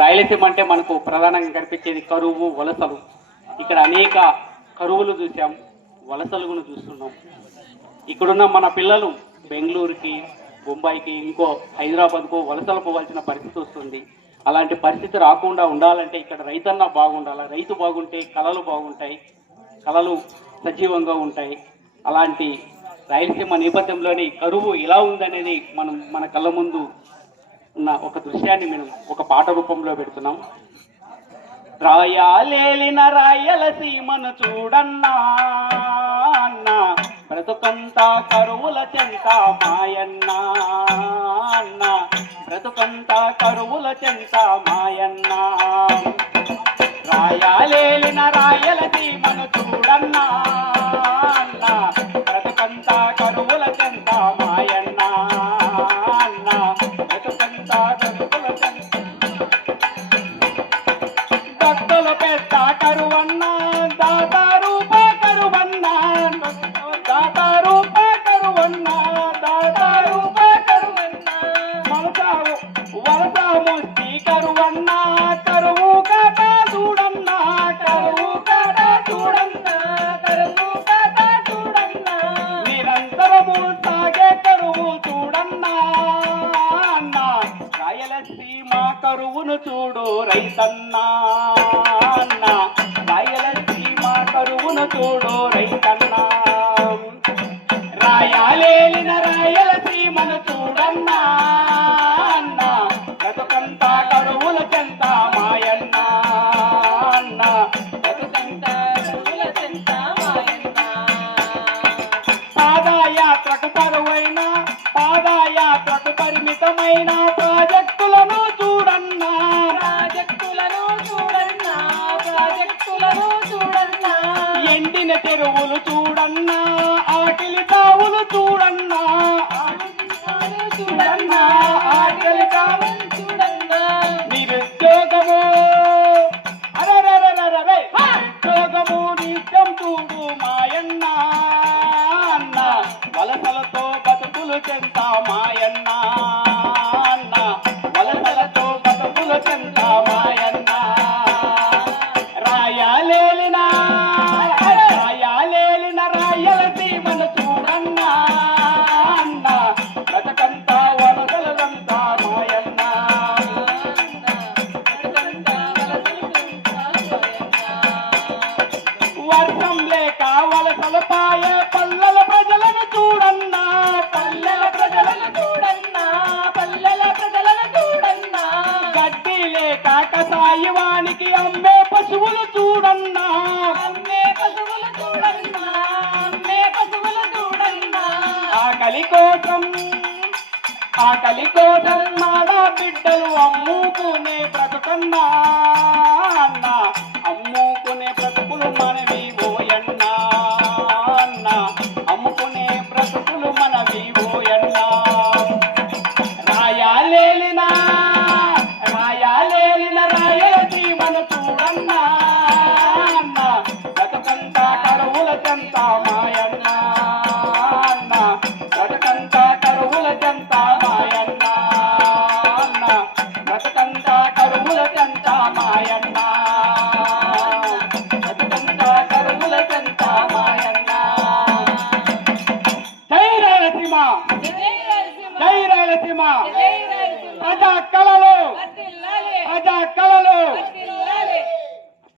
రాయలసీమ అంటే మనకు ప్రధానంగా కనిపించేది కరువు వలసలు. ఇక్కడ అనేక కరువులు చూసాం వలసలుగును చూస్తున్నాం. ఇక్కడున్న మన పిల్లలు బెంగళూరుకి బొంబాయికి ఇంకో హైదరాబాద్కు వలసలు పోవాల్సిన పరిస్థితి వస్తుంది. అలాంటి పరిస్థితి రాకుండా ఉండాలంటే ఇక్కడ రైతన్న బాగుండాలి? రైతు బాగుంటే కళలు బాగుంటాయి కళలు సజీవంగా ఉంటాయి. అలాంటి రాయలసీమ నేపథ్యంలోని కరువు ఎలా ఉందనేది మనం మన కళ్ళ ముందు ఉన్న ఒక దృశ్యాన్ని మేము ఒక పాట రూపంలో పెడుతున్నాం. రాయాలేలిన రాయలసీమను చూడన్నా అన్న బ్రతుకంతా కరువుల చెంత మాయన్న అన్న బ్రతుకంతా కరువుల చెంత మాయన్న. రాయాలేలిన రాయల కరువన్న దాదారూప కరువన్న. మనసావు వలస ముష్టి కరువన్న కరువు కథ చూడన్న కరువు కథ చూడన్న కరువు కథ నిరంతరము సాగే కరువు చూడన్నా రాయలసీమ కరువును చూడు రైతన్నా. చూడన్నా అన్న. బ్రతుకంతా కరువుల చెంత మాయన్న అన్న. బ్రతుకంతా కరువుల చెంత మాయన్న. పాదయాత్రకు కరువైన పాదయాత్రకు పరిమితమైన ప్రాజెక్టులను చూడన్నా. ప్రాజెక్టులను చూడన్నా ప్రాజెక్టులను చూడన్నా. ఎండిన చెరువులు చూడన్నా ఆకలి తావులు చూడన్నా. బతుకులు చెంత మాయన్నా పశువులు చూడన్నా. అమ్మే పశువులు చూడన్నా. అమ్మే పశువులు చూడన్నా. ఆకలి కోసం ఆకలి కోసం మాడ బిడ్డలు అమ్ముకునే బ్రతుకన్నా అన్న. జై రాయలసీమ. ప్రజా కళలు. ప్రజా కళలు.